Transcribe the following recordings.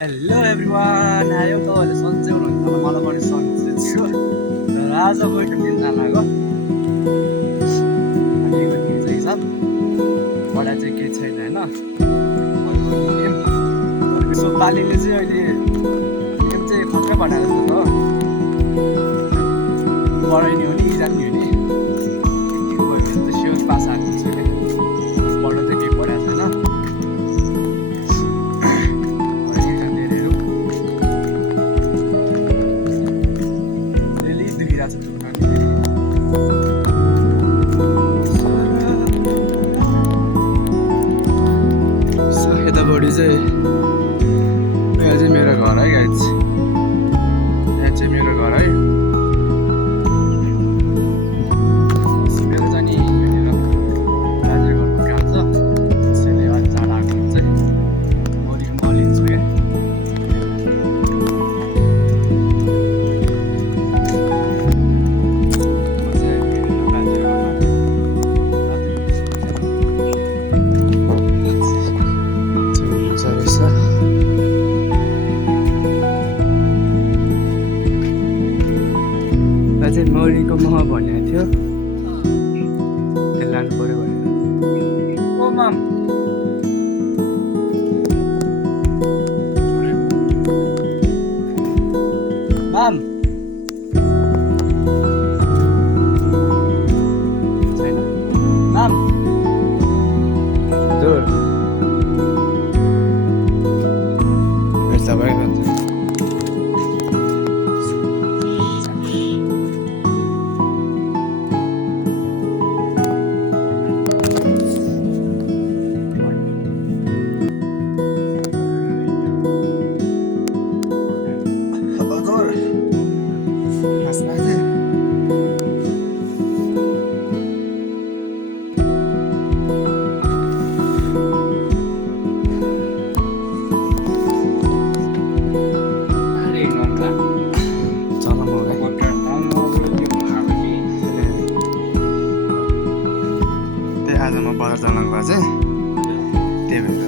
hello everyone आयो तपाईँहरूले सन्चै हुनुहुन्छ होला मलाई पनि सन्चै छु र आज मैले तिनजनाको अहिलेको दिन चाहिँ हिसाब पढा चाहिँ केही छैन होइन सो पालीले चाहिँ अहिले गेम चाहिँ खत्रै बनाएको जस्तो हो पढाइ नि हो नि इक्जाम नि हो नि यतिको भयो भने त स्योर पास आएको हुन्छ क्या पढ्न चाहिँ केही पढाएको छैन यतापट्टि चाहिँ यहाँ चाहिँ मेरो घर है गाइज यहाँ चाहिँ मेरो घर है मेरो चाहिँ नि यहाँनिर बाजे घरको काम छ त्यसैले अलिक चाँडो आएको चाहिँ म लिन्छु क्या चाहिँ मौरीको मह भनेको थियो त्यो लानु पऱ्यो भनेर ओ माम माम छैन माम हजुर यस्ता भइरहन्छ आज म बजार जानको लागि चाहिँ त्यही भएर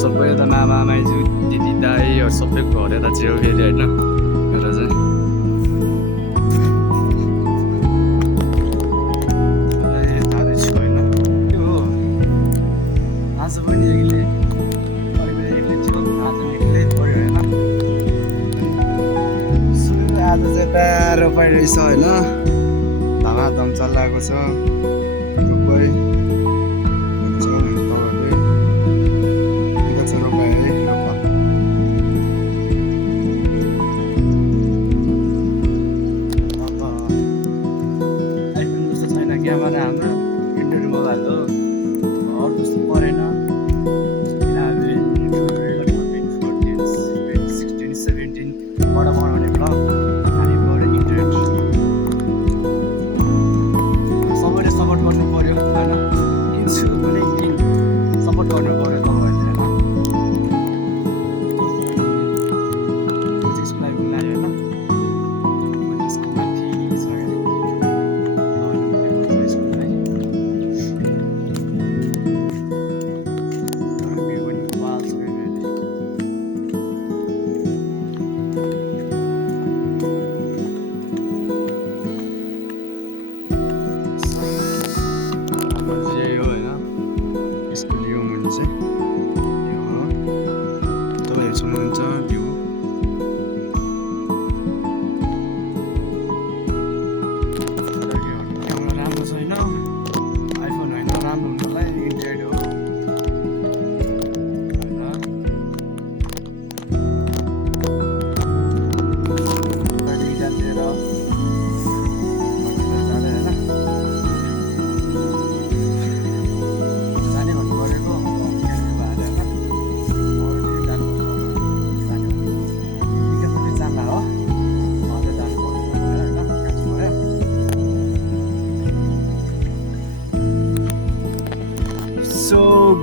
सबै यता मामा माइजू दिदी दाईहरू सबै घर यता छेउ फेरि होइन मेरो चाहिँ जाँदैछु होइन त्यो हो आज पनि एक्लै एक्लै थियो आज एक्लै पऱ्यो होइन आज चाहिँ प्यारो रोपाइ रहेछ होइन धमाधम चलाएको छ रोपाइ क्यामेरा हाम्रो इन्डोर मोबाइल हो अरू जस्तो परेन किनभने 16-17बाट बनाउने भ्लग अनि पऱ्यो इन्टरनेट सबैले सपोर्ट गर्नु पऱ्यो होइन किन्छु कुनै दिन सपोर्ट गर्नु पऱ्यो तपाईँहरूले होइन त्यसको लागि लाग्यो होइन त्यसको माथि छ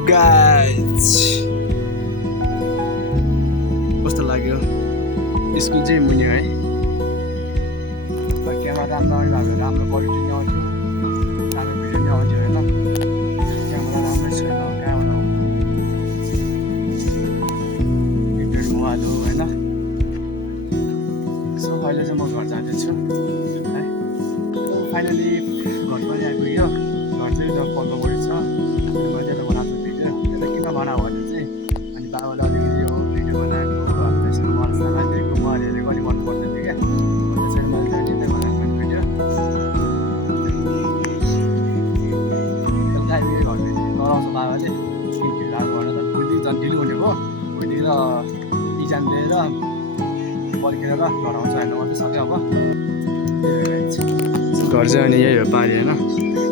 गाइज कस्तो लाग्यो स्कुल चाहिँ मुनि है क्यामेरा राम्रो भयो राम्रो क्वालिटी नै आउँथ्यो राम्रो भिडियो नै आउँथ्यो होइन क्यामेरा राम्रै छैन कहाँबाट उहाँहरू होइन सो अहिले चाहिँ म घर जाँदैछु है फाइनली घर पनि आइपुग्यो घर चाहिँ जब पल्लोपट्टि छ त्यसलाई बनाएको भिडियो त्यसलाई किन बनाऊ भने चाहिँ अनि बाबाले अलिकति यो भिडियो बनाएको त्यसको मरसाला दिएको म अलिअलि गरी गर्नु पर्दैन थियो क्या त्यसरी मैले त्यहाँनिर बनाएको भिडियो त्यहाँदेखि घरदेखि कराउँछ बाबाले भिडियो गरेर भोलिदेखि झन् ढिलो हुने भयो भोलि र इक्जाम दिएर पर्खेर घर आउँछ होइन मात्रै सधैँ अब घर चाहिँ अनि यही हो पारि होइन